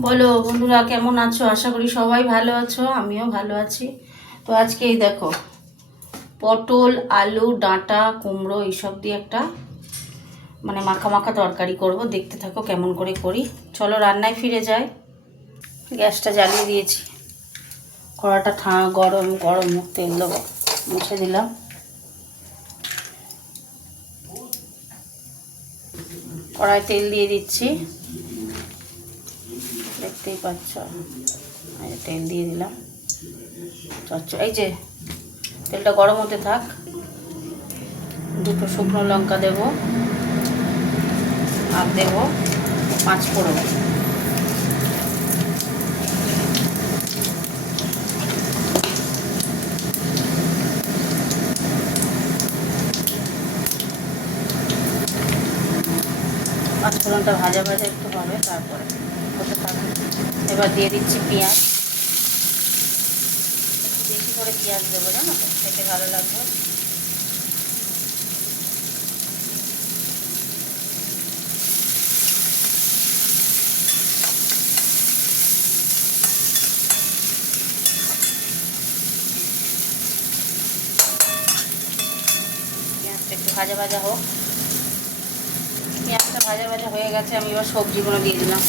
বলো বন্ধুরা, কেমন আছো? আশা করি সবাই ভালো আছো, আমিও ভালো আছি। তো আজকে এই দেখো, পটল, আলু, ডাঁটা, কুমড়ো এইসব দিয়ে একটা মাখা মাখা তরকারি করব। দেখতে থাকো কেমন করে করি। চলো রান্নায় ফিরে যাই। গ্যাসটা জ্বালিয়ে দিয়েছি, কড়াটা গরম গরম, মুখ তেল দেবো, মুছে দিলাম। কড়ায় তেল দিয়ে দিচ্ছি, দেখতেই পাচ্ছ। তেল দিয়ে দিলাম। এই যে তেলটা গরম হতে থাক। দুটো শুকনো লঙ্কা দেব, আর দেব 5 ফোড়ন। পাঁচ ফোড়নটা ভাজা ভাজা একটু হবে, তারপরে হতে থাকবে। এবার দিয়ে দিচ্ছি পেঁয়াজ। একটু বেশি করে পেঁয়াজ দেবো, জানো তো, খেতে ভালো লাগবে। পেঁয়াজটা একটু ভাজা ভাজা হোক। পেঁয়াজটা ভাজা ভাজা হয়ে গেছে, আমি এবার সবজিগুলো দিয়ে দিলাম।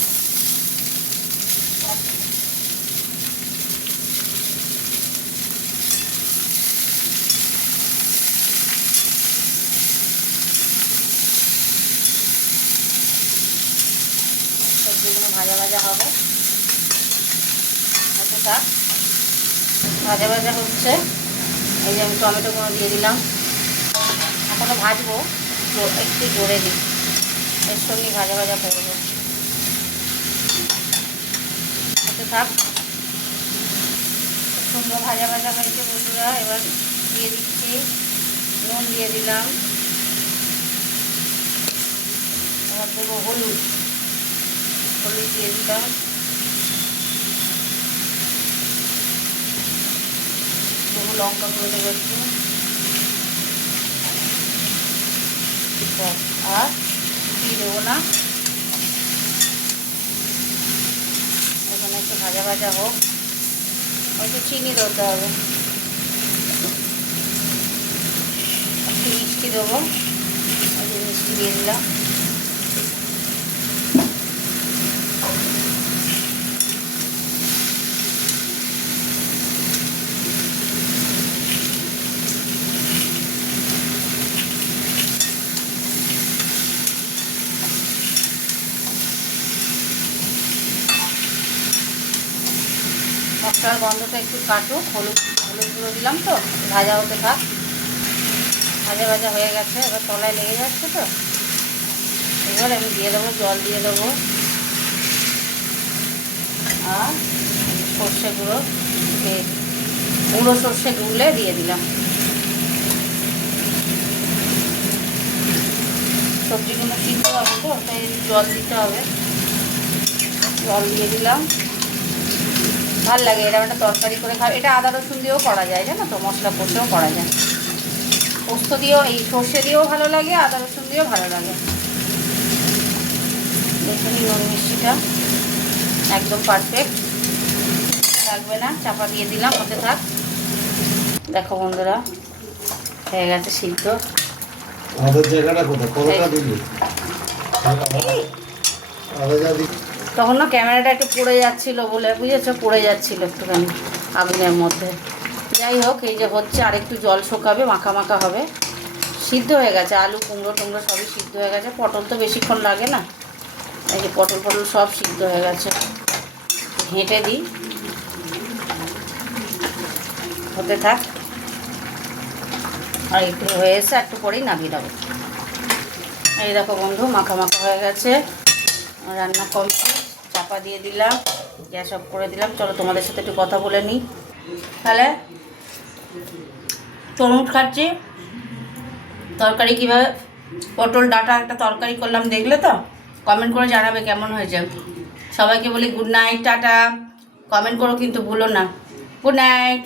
সবজিগুলো ভাজা ভাজা হবে, হতে থাক। ভাজা ভাজা হচ্ছে। এই যে আমি টমেটোগুলো দিয়ে দিলাম। এখনও ভাজবো, একটু জোরে দিই, এর সঙ্গে ভাজা ভাজা করবো, হতে থাক। সুন্দর ভাজা ভাজা হয়েছে বন্ধুরা। এবার দিয়ে দিচ্ছি নুন, দিয়ে দিলাম। এবার দেবো হলুদ, হলুদ দিয়ে দিলাম। দেবো লঙ্কা করে দেবো একটু, আর দিয়ে দেবো না। এখানে একটু ভাজা ভাজা হোক। একটু চিনি দিতে হবে, একটু মিষ্টি দেবো, মিষ্টি দিয়ে দিলাম। মশলার গন্ধটা একটু কাটুক। হলুদ গুঁড়ো দিলাম, তো ভাজা হতে থাক। ভাজা ভাজা হয়ে গেছে, এবার তলায় লেগে যাচ্ছে তো। এবার আমি দিয়ে দেবো, জল দিয়ে দেবো, আর সর্ষে গুঁড়ো, সর্ষে গুঁড়লে দিয়ে দিলাম। সবজিগুলো সিদ্ধ হবে তো, তাই জল দিতে হবে। জল দিয়ে দিলাম। ভাল লাগে এরকম একটা তরকারি করে খাওয়া। এটা আদা রসুন দিয়েও করা যায়, জানো তো, মশলা কষেও করা যায়। পোস্ত দিয়েও, এই সর্ষে দিয়েও ভালো লাগে, আদা রসুন দিয়েও ভালো লাগে। দেখুন নুন মিষ্টিটা একদম পারফেক্ট, লাগবে না। চাপা দিয়ে দিলাম, হতে থাক। দেখো বন্ধুরা, হয়ে গেছে সিদ্ধ। তখন না ক্যামেরাটা একটু পড়ে যাচ্ছিল বলে, বুঝেছো, পড়ে যাচ্ছিল একটুখানি আগুনের মধ্যে। যাই হোক, এই যে হচ্ছে, আর একটু জল শোকাবে, মাখা মাখা হবে। সিদ্ধ হয়ে গেছে, আলু কুমড়ো টুমড়ো সবই সিদ্ধ হয়ে গেছে। পটল তো বেশিক্ষণ লাগে না। এই যে পটল সব সিদ্ধ হয়ে গেছে। ঘেঁটে দিই, হতে থাক। আর একটু হয়ে এসে একটু পরেই নামিয়ে দেবো। এই দেখো বন্ধু, মাখা মাখা হয়ে গেছে, রান্না কমপ্লিট। চাপা দিয়ে দিলাম, গ্যাস অফ করে দিলাম। চলো তোমাদের সাথে একটু কথা বলে নিই। তাহলে তরমুজ খাচ্ছি। তরকারি কীভাবে, পটল ডাঁটা একটা তরকারি করলাম, দেখলে তো? কমেন্ট করে জানাবে কেমন হয়েছে। সবাইকে বলি গুড নাইট, টাটা। কমেন্ট করো কিন্তু ভুলো না। Good night.